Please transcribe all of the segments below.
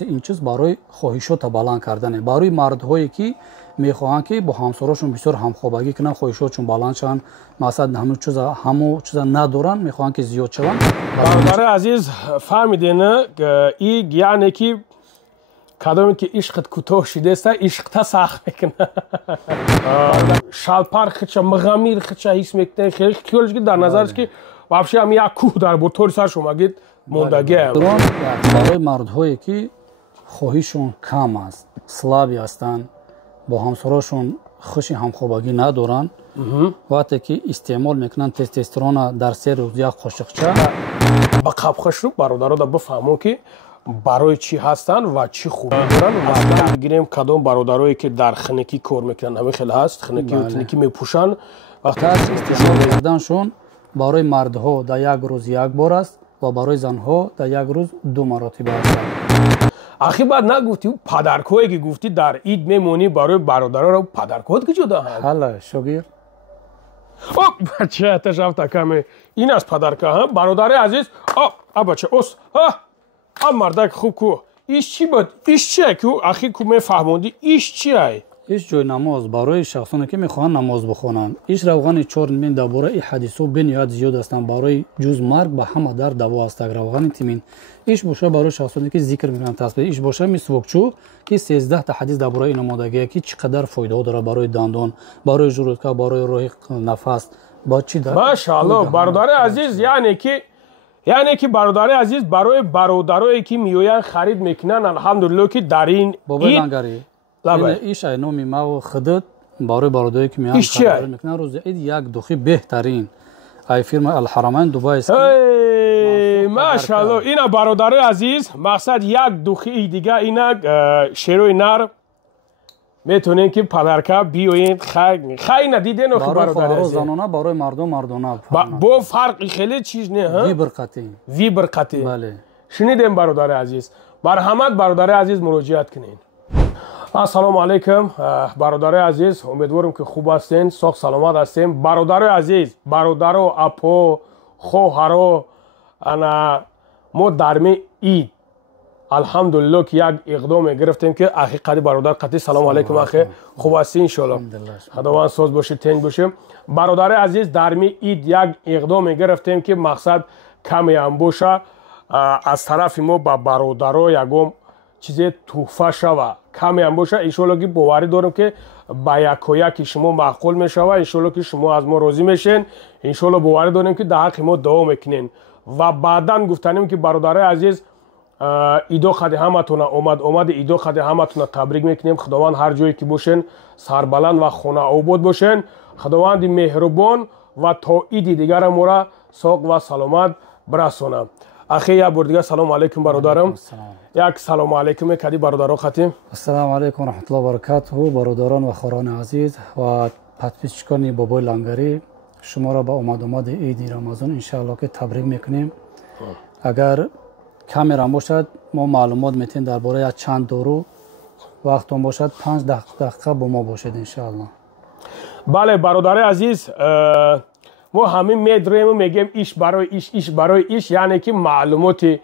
این چیز برای خواهشات بلند کردنه، برای مردهایی که میخواهند که با همسراشون بسیار همخوابگی کنن، خواهشاتشون بلند شن، مثلا همو چیزا ندارن، میخواهند که زیاد شون. برادر عزیز فهمیدین این یعنی که کدامی که عشقت کوتاه شده است عشقت سخت میکنه. شلپر خچه مغامیر خچه حس میکنه، خیلی کلش که در نظرش که вообще هم یک کوه در بطور سر شما گید موندگی هم. برای مردهایی که خواهششون کم است، سلابی هستن، با همسراشون خوشی همخوابگی ندارن، وقتی که استعمال میکنن تستوسترون در 3 روز یک قاشقچه با قبخش رو برادرها دا بفهمون که برای چی هستن و چی خوبی دارن. و بگیریم کدام برادرایی که در خنکی کار میکنن، همه خیلی هست خنکی و تنکی میپوشن. وقتی استعمال کردنشون برای مردها در 1 روز 1 بار است و برای زنها در 1 روز 2 مرتبه است. آخی بعد نگفتی پدرکویی که گفتی در عید میمونی برای برادرها رو پدرکویت که جدا هست؟ حالا شوگیر بچه تشافت کمی این از پدرکه ها برادر عزیز. بچه اوس مردک خوب کو ایش چی بود؟ ایش چیه که آخی کو میفهموندی ایش چیه؟ ایش جای نماز برای شخصانی که میخوان نماز بخونن. ایش روغن چور من درباره این حدیثو بنیاد زیاد هستن، برای جز مرگ به همه در دوا است. روغن تیمین ایش باشه برای شخصانی که ذکر میکنن تسبیح، ایش باشه میسوکچو که 13 تا حدیث درباره این آمادگی که چقدر فایده داره برای دندان، برای ژلودکا، برای راه نفس، با چی داره. ماشاءالله برادر عزیز، یعنی که برادر عزیز برای برادرایی که میویان خرید میکنن الحمدلله که در این ایش اینومی ما و خدت برای برادرایی که میان خرید میکنن روز عید یک دخی بهترین ای فیرما الحرمین دبی است. ماشاءالله اینا برادر عزیز مقصد یک دخی دیگه اینا شیروی نر میتونین که پدرکه بیوین خیلی ندیدین و برادر عزیز زنانه برای مردانه با فرق خیلی چیز نه. وی برقتی بله شنیدیم برادر عزیز. مرحمت برادر عزیز مراجعت کنین. السلام علیکم برادر عزیز، امیدوارم که خوب هستین، ساخت سلامت هستین. برادر عزیز، برادر و اپو خواهر انا ما در می عید الحمدلله که یک اقدام گرفتیم که اخی قدی برادر قطعی سلام علیکم اخی خوب هستی ان شاء الله خداوند ساز باشه تنگ باشه. برادر عزیز در می عید یک اقدام گرفتیم که مقصد کمی هم باشه از طرف ما با برادرها یکم چیز تحفه شوه، کمی هم باشه ان شاء الله که باوری دارم که با یک شما معقول میشوه، ان شاء الله که شما از ما راضی میشین، ان شاء الله باوری داریم که در حق ما دعا میکنین. و بعداً گفتنیم که برادر عزیز ایدو خدی همتون اومد ایدو خدی همتون تبریک میکنیم. خداوند هر جایی که باشین سربلند و خونه آباد باشین. خداوند مهربان و تا عید دیگر ما را ساق و سلامت برسونه. اخی یک بار دیگه سلام علیکم برادرم. یک سلام علیکم کدی برادرها خطیم. السلام علیکم رحمت الله و برکاته. برادران و خوران عزیز و پادپیچکان بابای لنگری، شما را با اومد عید رمضان ان شاء الله که تبریک میکنیم. اگر کمی رم باشد ما معلومات میتین درباره چند دورو وقتون باشد 5 دقیقه با ما باشد ان شاء الله. بله برادر عزیز، ما همین میدریم و میگیم ایش برای ایش یعنی که معلومات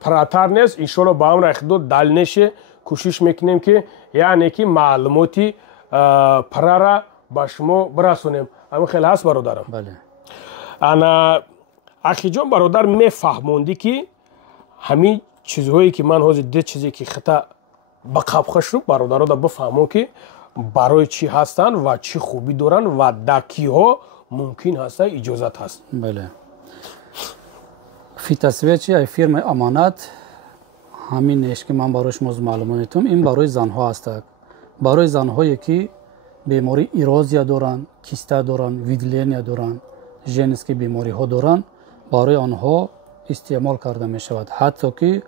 پراتر نیست. ان شاء الله با هم رخدو دل نشه کوشش میکنیم که یعنی که معلوماتی پرارا با شما برسونیم. همین خیلی هست برادرم. بله انا اخی جان برادر میفهموندی که همین چیزهایی که من حاضر ده چیزی که خطا با قبخش رو برادرها دا بفهمون که برای چی هستن و چی خوبی دارن و دکی ها ممکن هسته اجازت هست. بله فی تصویه چی ای فیرم امانت همین نیست که من برای شما معلوماتم این برای زنها هست. برای زنهایی که بیماری ایرازیا دارن، کیسته دارن، ویدلینیا دارن، ژنس که بیماری ها دارن، برای آنها استعمال کرده می شود. حتی که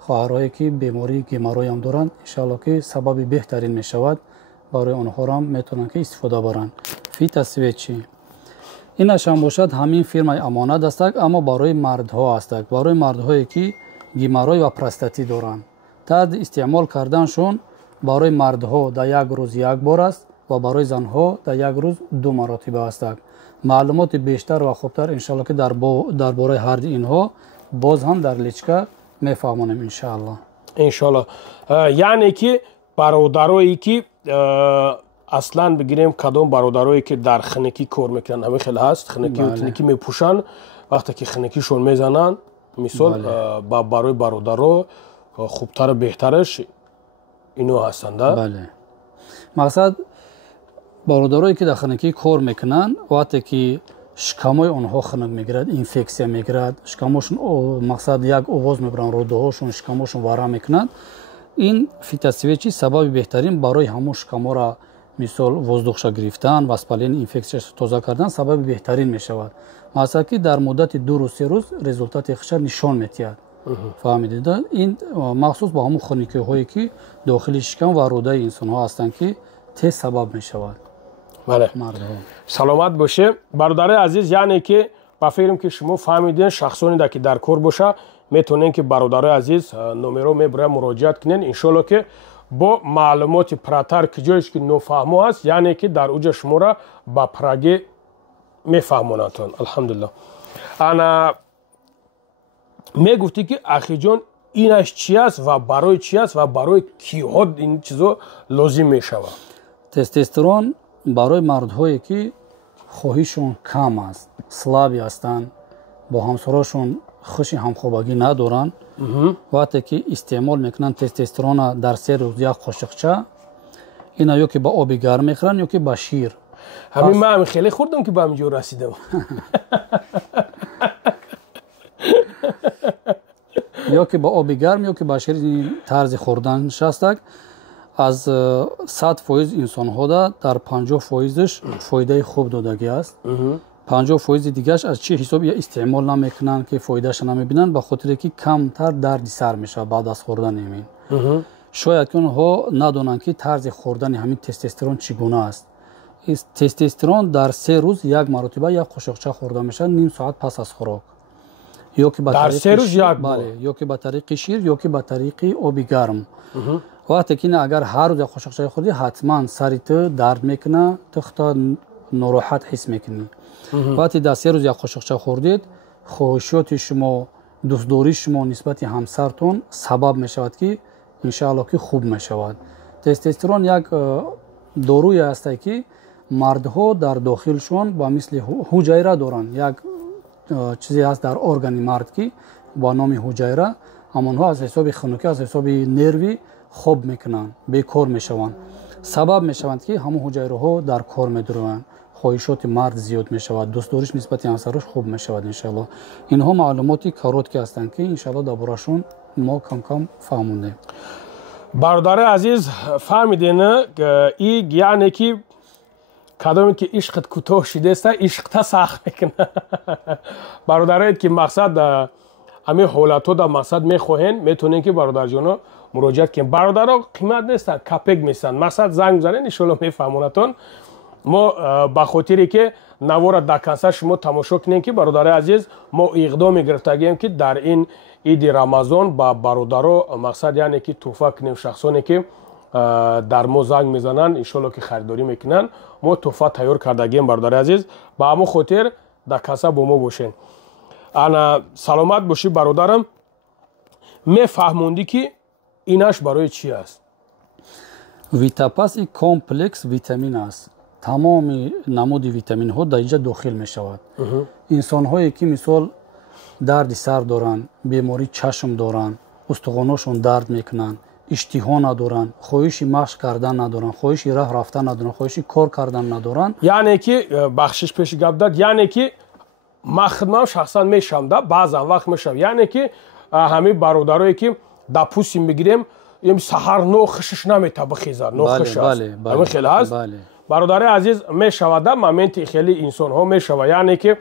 خواهرایی که بیماری گیماروی هم دارن ان شاء الله که سبب بهترین می شود، برای آنها هم میتونن که استفاده برن. فی تصویه چی اینش هم باشد همین فیرمای امانت است، اما برای مردها است. برای مردهایی که گیماروی و پرستاتی دارن تد استعمال کردنشون برای مردها در 1 روز 1 بار است و برای زنها در 1 روز 2 مرتبه است. معلومات بیشتر و خوبتر ان شاء الله که درباره هر اینها باز هم در لیچکا میفهمونیم ان شاء الله. иншалло. Яъне ки бародарое ки аслан бигирем кадом бародарое ки дар хинакӣ кор мекунанд ҳамин хел ҳаст. Хинакӣ мепӯшанд, вақте ки хинакишон мезананд мисол барои бародаро хубтару беҳтараш ино ҳастанд. бале мақсад бародарое ки дар хинакӣ кор мекунанд вақте ки шикамои онҳо хунук мегирад, инфексия мегирад, шикамошон мақсад як овоз мебаранд, рӯдаҳошон шикамошон вара мекунад, ин фитосвечи сабаби беҳтарин барои ҳамон шикамора мисол воздухша гирифтан, воспалени инфексияш тоза кардан сабаби беҳтарин мешавад. мақсад ки дар муддати 2 рӯз 3 рӯз результати хушар нишон метиҳад. фаҳмидед? ин махсус ба ҳамон хунукиҳое ки дохили шикам ва рӯдаи инсонҳо ҳастанд ки тез сабаб мешавад. бале саломат боше бародари азиз. яъне ки ба фикрам ки шумо фаҳмиден шахсоне ки дар кор боша метавонен ки бародари азиз номеро мебуранд муроҷиат кунен иншоалло ки бо маълумоти пратар ки ҷоеш ки нофаҳмо аст яъне ки дар уҷа шуморо ба прагӣ мефаҳмонатон. алҳамдулиллах. ана мегуфтӣ ки ахиҷон инаш чи аст ва барои чи аст ва барои киҳо ин чизо лозим мешавад? тестостерон барои мардҳое ки хоҳишон кам аст, слаби ҳастанд, бо ҳамсорошон хуши ҳамхобагӣ надоранд, вақте ки истеъмол мекунанд тестостерона дар 3 рӯз як қошиқча, ина ё ки ба оби гарм мехӯранд ё ки ба шир. ҳамин ман хеле хӯрдам ки ба ҳаминҷо расидам. ё ки ба оби гарм ё ки ба шир тарзи хӯрданаш астак. аз 100% инсонҳода дар 50%аш фоидаи хуб додагӣ аст. 50% дигааш аз чи ҳисоб я истеъмол намекунанд ки фоидаша намебинанд ба хотире ки камтар дарди сар мешавад баъд аз хӯрдани ин. шояд ки онҳо надонанд ки тарзи хӯрдани ҳамин тестостерон чӣ гуна аст. тестостерон дар 3 рӯз як маротиба як қошиқча хӯрда мешавад ним соат пас аз хӯрок. ё ки ба тариқи шир ё ки ба тариқи оби гарм. вақте ки агар ҳар рӯз як қошиқчаи хӯрдӣ ҳатман сари ту дард мекуна, ту худто нороҳат ҳис мекунӣ. вақте дар 3 рӯз як қошиқча хӯрдед, хоҳишоти шумо, дӯстдории шумо нисбати ҳамсартон сабаб мешавад ки иншаалло ки хуб мешавад. тестостерон як доруе ҳастае ки мардҳо дар дохилшон ба мисли ҳуҷайра доранд. як чизе ҳаст дар органи мард ки ба номи ҳуҷайра, ҳамонҳо аз ҳисоби хунукӣ, аз ҳисоби нерви хоб мекунанд, бекор мешаванд. сабаб мешаванд ки ҳамон ҳуҷайраҳо дар кор медуроянд. хоҳишоти мард зиёд мешавад, дӯстдориш нисбати ҳамсарош хуб мешавад иншаалло. инҳо маълумоти коротки ҳастанд ки иншаалло дар борашон мо кам фаҳмондем. бародари азиз фаҳмиден яъне ки кадоме ки ишқат кӯтоҳ шудеста ишқта сахт мекунад. бародароед ки мақсад ҳамин ҳолатҳо дар мақсад мехоҳен метавонен ки бародарҷоно муроҷиат кунед. бародаро қимат нестанд, капек меистанд. мақсад занг бизанен иншоалло мефаҳмонатон. мо ба хотире ки навора дар консар шумо тамошо кунем ки бародари азиз мо иқдоме гирифтагем ки дар ин иди рамазон ба бародаро мақсад яъне ки тӯҳфа кунем. шахсоне ки дар мо занг мезананд иншоалло ки харидорӣ мекунанд, мо тӯҳфа тайёр кардагем бародари азиз. ба ҳамон хотир дар консар бо мо бошен. ана саломат бошӣ бародарам. мефаҳмондӣ ки инаш барои чи аст? витапаси комплекс витамин аст. тамоми намуди витаминҳо дар инҷа дохил мешавад. инсонҳое ки мисол дарди сар доранд, бемории чашм доранд, устухонҳошон дард мекунанд, иштиҳо надоранд, хоҳиши машқ кардан надоранд, хоҳиши роҳ рафтан надоранд, хоҳиши кор кардан надоранд. яъне ки бахшиш пеши гап дод, яъне ки ман хидмам шахсан мешавам да баъзан вақт мешавам, яъне ки ҳамин бародарое ки дар пӯстим мегирем саҳар нохушиш наметавад бихезад, нохуш аст. ҳамин хел ҳаст. бародари азиз мешавад да моменти хеле инсонҳо мешавад, яъне ки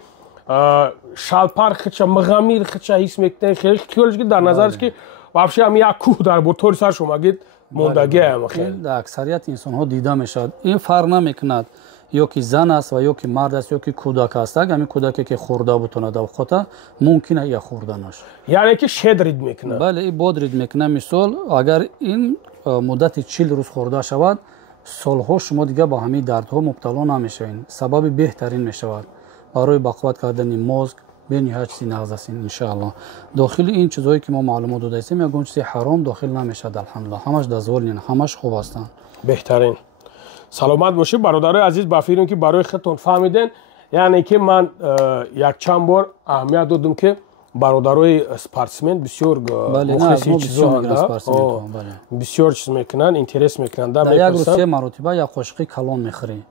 шалпар хича мағамир хича ҳис мекунад хеле ки дар назараш ки вообще ҳам як кӯҳ дар ботори сар шумагид мондагиам хел. дар аксарияти инсонҳо дида мешавад. ин фарқ намекунад ё ки зан аст ва ё ки мард аст ё ки кӯдак аст. ҳамин кӯдаке ки хӯрда бутонад авқота мумкин аст я хӯрданаш. яъне ки шед рид мекунад. бале бод рид мекунад. мисол агар ин муддати 40 рӯз хӯрда шавад, солҳо шумо дигар ба ҳамин дардҳо мубтало намешавед. сабаби беҳтарин мешавад барои бақувват кардани мозг, بنیهایت چیزی نغز است انشاءالله. داخل این چیزایی که ما معلومات داده ایم یگان چیزی حرام داخل نمیشد الحمدلله. همش دزوال همش خوب هستند. بهترین. سلامت باشید برادرای عزیز. بفیرین که برای خودتون فهمیدین. یعنی که من یک چند بار اهمیت دادم که برادرای اسپورتسمن بسیار مخلص این چیزا هستند. بسیار چیز میکنن، اینترس میکنن. در یک روز 3 مرتبه یک قاشق کلون میخوری.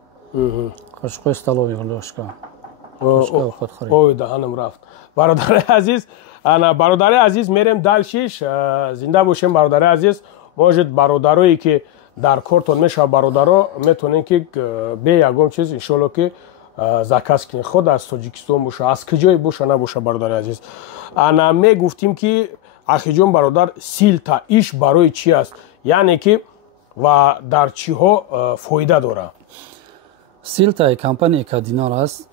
قاشق استالوی گلوشکا. اوه دهنم رفت. برادر عزیز، انا برادر عزیز میریم دلشیش. زنده باشیم برادر عزیز. موجود برادرایی که در کارتون میشه برادرها میتونین که به یگام چیز انشالله که زکات کنین. خود از تاجیکستان باشه، از کجای باشه نباشه برادر عزیز. انا میگفتیم که اخی جون برادر سیلتا ایش برای چی است؟ یعنی که و در چی ها فایده داره؟ سیلتا کمپانی کادینال است.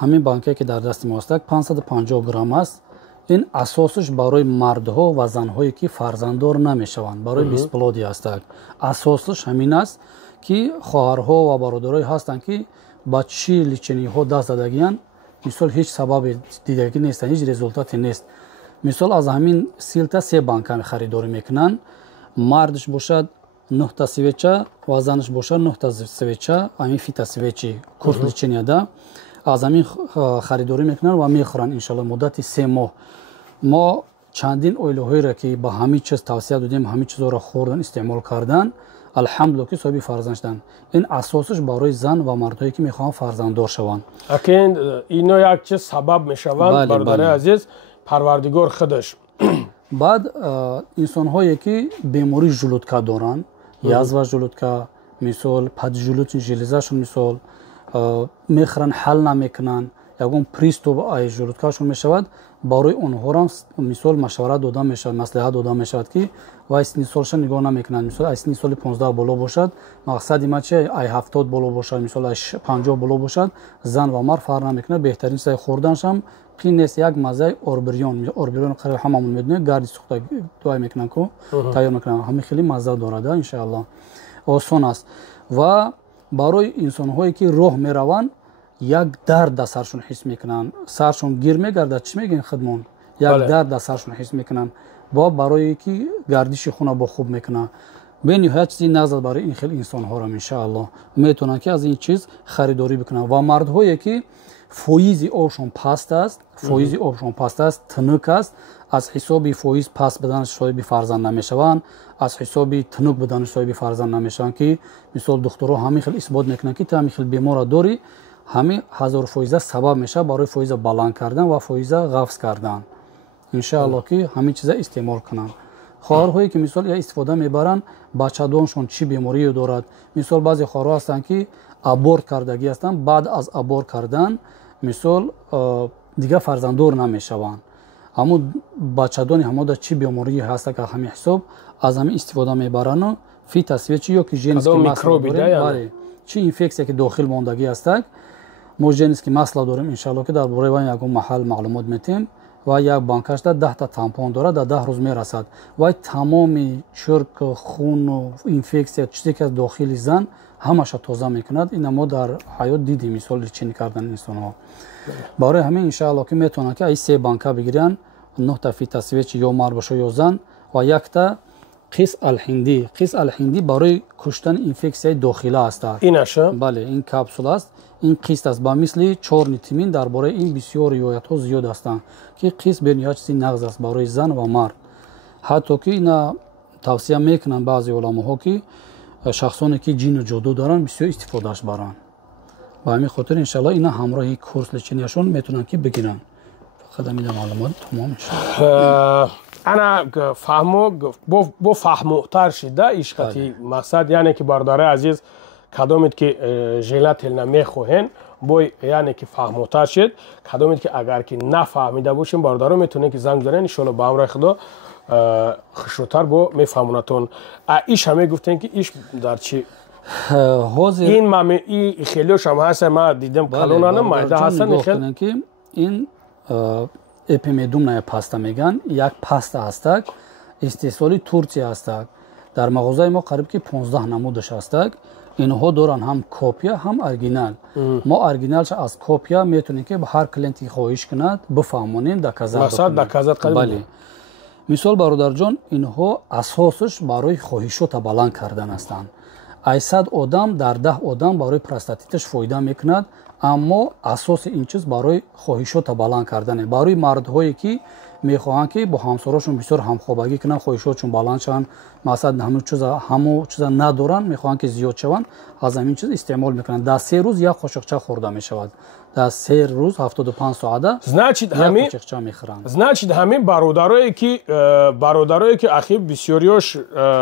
همین بانکی که در دست ما است 550 گرم است. این اساسش برای مردها و زنهایی که فرزنددار نمیشوند، برای بیسپلودی است. اساسش همین است که خواهرها و برادرای هستند که با چی لیچنی ها دست دادگیان، مثال هیچ سبب دیگری نیست، هیچ رزولتاتی نیست. مثال از همین سیلتا 3 بانک خریداری میکنن. مردش باشد 9 تا سویچه و زنش باشد 9 تا سویچه، همین فیتا سویچی کورس لیچنی ده. از همین خریداری میکنن و میخورن انشالله مدت 3 ماه. ما چندین اویلوهایی را که با همین چیز توصیه دادیم، همین چیزا را خوردن استعمال کردن، الحمدلله که صاحب فرزند شدن. این اساسش برای زن و مردایی که میخوان فرزنددار شوند. اکن اینا یک چیز سبب میشوند برادر عزیز پروردگار خودش. بعد انسان هایی که بیماری ژلودکا دارن، یازوا ژلودکا، مثال پد ژلود ژلیزهشون مثال میخرن حل نمیکنن، یگون پریستوب ای ژلودکاشون میشود، برای اونها را مثال مشورت داده میشود، مصلحت داده میشود که وای سنی سالش نگاه نمیکنن. مثال ای سنی سال 15 بالا باشد، مقصد ما چیه؟ ای 70 بالا باشد، مثال ای 50 بالا باشد، زن و مرد فرق نمیکنه. بهترین چیز خوردنش هم قین نیست. یک مزه اوربریون قریب هممون میدونید، گردی سوخته توای میکنن کو تیار میکنن، همین خیلی مزه داره ان شاء الله. آسان است. و برای انسان هایی که راه میروند یک درد در سرشون حس میکنن، سرشون گیر میگرده، چی میگن خدمون، یک درد در سرشون حس میکنن، با برای که گردش خون با خوب میکنه. به نهایت چیزی نزد برای این خیلی انسان ها را ان شاء الله میتونن که از این چیز خریداری بکنن. و مردهایی که فویز آبشون پست است، فویز آبشون پست است، تنک است، از حساب فویز پس بدنش صاحب فرزند نمیشوند، از حساب تنک بدنش صاحب فرزند نمیشوند. که مثال دکترها همین خیلی اثبات میکنن که همین خیلی بیمار داری، همین 1000 فویزه سبب میشه برای فویزه بلند کردن و فویزه قفز کردن. ان شاء الله که همین چیزا استعمال کنن. خواهرهایی که مثال استفاده میبرن، بچه‌دانشون چی بیماری دارد، مثال بعضی خواهرها هستن که ابورت کردگی هستن، بعد از ابورت کردن مثال دیگه فرزنددار نمیشوند، اما بچه‌دان همه چی بیماری هست که همین حساب از همین استفاده میبرن و فی تصویه یا که ژنس که میکروبی داره، چی اینفکسیا که داخل ماندگی هست، ما ژنس که مسئله داریم ان شاء الله که در باره وان یک محل معلومات میتیم و یک بانکش 10 تا تامپون داره، در 10 روز میرسد و تمام چرک خون و اینفکسیا چیزی که از داخل زن همش تازه میکند. این ما در حیات دیدیم مثال چینی کردن انسان ها. برای همین ان شاء الله که میتونن که ای 3 بانکا بگیرن، 9 تا فی تصویچ یا مرد باشه یا زن و 1 تا قیس الهندی. قیس الهندی برای کشتن اینفکسیای داخله است. اینشه؟ بله، این کپسول است. این قیس است با مثل 4 نیتامین. درباره این بسیار روایت ها زیاد هستند که قیس به نهایت چیزی نغز است برای زن و مرد. حتی که اینا توصیه میکنن بعضی علما ها که شخصانی که جین و جادو دارن بسیار استفادهش برن. با همین خاطر ان شاء الله اینا همراهی کورس لچنیشون میتونن که بگیرن. فقط همین معلومات تمام میشه. انا فهمو بو فهموتر شده اشقتی مقصد یعنی که برادر عزیز کدامید که ژلات نمیخواهن بو یعنی که فهموتر شد، کدامید که اگر که نفهمیده باشین برادر میتونه که زنگ بزنن ان شاء الله با امر خدا خشوتر بو میفهمونتون. ایش همه گفتن که ایش در چی این مامی ای خیلیش هم هست، ما دیدم کلونانم مایده هستن خیلی که این اپیمیدوم نه پاستا میگن، یک پاستا هست استحصالی ترکیه هست. در مغازه ما قریب که 15 نمودش هست. اینها دارن هم کپیا هم оригинал. ما оригиналش از کپیا میتونیم که به هر کلینتی خواهش کند بفهمونیم دکازت مثلا دکازت بله. مثال برادر جان اینها اساسش برای خواهشات بلند کردن هستند. 800 آدم در 10 آدم برای پروستاتیتش فایده میکند، اما اساس این چیز برای خواهشات بلند کردنه. برای مردهایی که میخواهند که با همسراشون بسیار همخوابگی کنن، خواهشاتشون بلند شون، مثلا همو چیزا ندارن، میخواهند که زیاد شون، از همین چیز استعمال میکنن. در 3 روز یک قاشقچه خورده میشود. در 3 روز 75 ساعت значит همین قاشقچه میخورن. значит همین برادرایی که اخی بسیاریش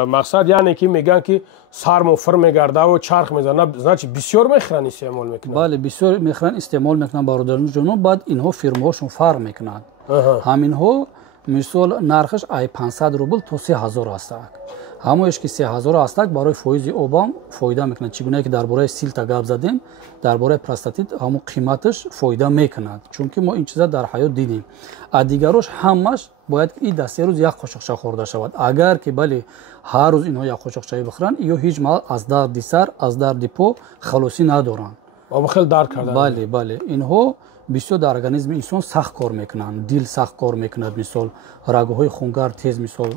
مقصد یعنی که میگن که سرم و فر میگرده و چرخ میزنه، значит بسیار میخرن استعمال میکنن. بله بسیار میخرن استعمال میکنن برادران جنوب. بعد اینها فرماشون فرق میکنند. همینها مثال نرخش ای 500 روبل تا 3000 است. همونش که 3000 است برای فایز اوبام فایده میکنه. چگونه که درباره سیلتا گپ زدیم، درباره پروستاتیت همون قیمتش فایده میکند، چون که ما این چیزا در حیات دیدیم. دیگرش همش باید این در 3 روز یک قاشقچه خورده شود. اگر که بله هر روز اینها یک قاشقچه بخورن، یا هیچ مال از درد سر از درد پا خلاصی ندارن. اما خیلی درد کردن. بله اینها بسیار در ارگانیسم انسان سخت کار میکنند. دل سخت کار میکند، مثال رگهای خونگرد تیز مثال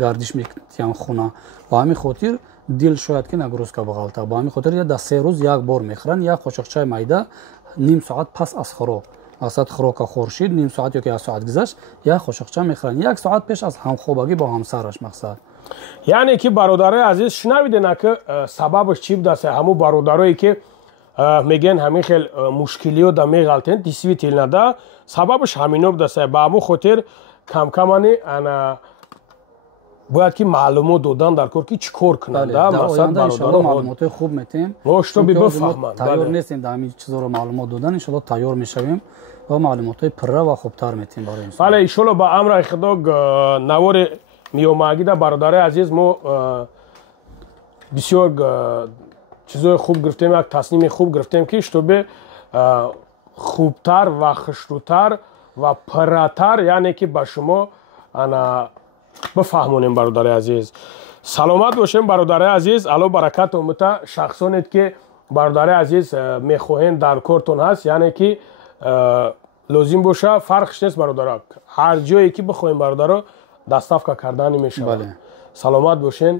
گردش میکنند خونه. با همین خاطر دل شاید که نگروز که بغلطه. با همین خاطر در 3 روز یک بار میخورن یک قاشقچه میده نیم ساعت پس از خوراک. وسط خوراک خورشید نیم ساعت یا که 1 ساعت گذشت یک قاشقچه میخورن. 1 ساعت پیش از همخوابگی با همسرش مقصد. یعنی که برادرای عزیز شنویدین که سببش چی بوده؟ همو برادرایی که میگن همین خیلی مشکلیو دا میغلطن دیسویتیل نده، سببش همینو بوده. با همو خاطر کم کمانی انا باید که معلومات دادن در کار که چی کار کنند. مثلا برادران معلومات خوب میتیم تو بفهمند. تیار نیستیم در همین چیزا رو معلومات دادن. ان شاء الله تیار میشویم و معلومات پره و خوبتر میتیم برای انسان. بله ان شاء الله با امر خدا نوار میومگی دا برادرای عزیز ما بسیار چیزای خوب گرفتیم، یک تصمیم خوب گرفتیم که شتوبه خوبتر و خشروتر و پرتر، یعنی که به شما انا بفهمونیم برادرای عزیز. سلامت باشیم برادرای عزیز. الله برکت امت شخصانید که برادرای عزیز میخواهین در کارتون هست، یعنی که لازم باشه فرقش نیست برادرها، هر جایی که بخوایم برادرها دستافکا کردن میشه. بله. سلامت باشین.